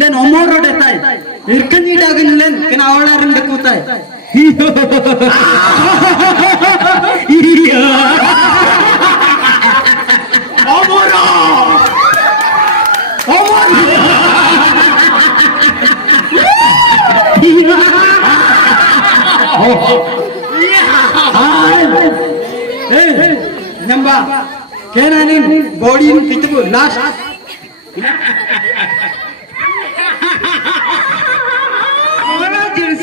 len omoro detai irkanyi dagen len kena awlarin dekutai iya omoro omoro namba kenanin body itu last orang jenis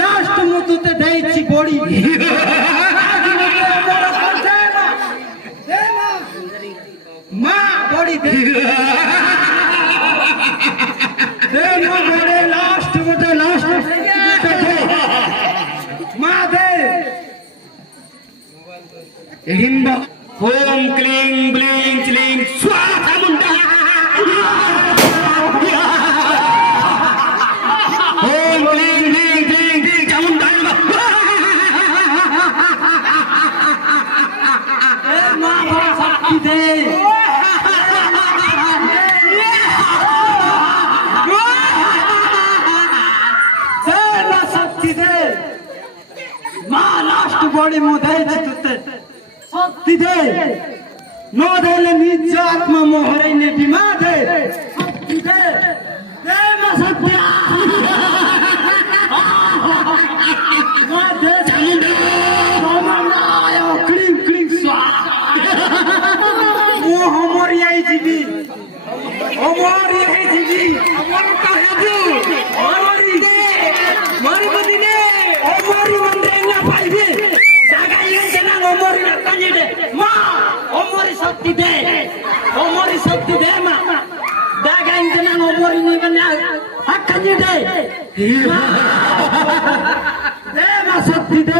last mutu te deichi body ma body de ma body last mutu last ma de himba om kling bling chling swaha munda om kling bling chling chling chamunda ma sakti de ma last body mudai chitute sakti de no dele nij atma mohrai ne bimade sakti de ma sakti ma de chamunda chamunda ayo kling kling swa o homori ai jibi homori ai jibi amor ka hebu homori de mari badine omori mande na paibe dagayen jana omori na kanide ma omori sakti de ma dagayen jana omori ni bana hakkanide de ma sakti de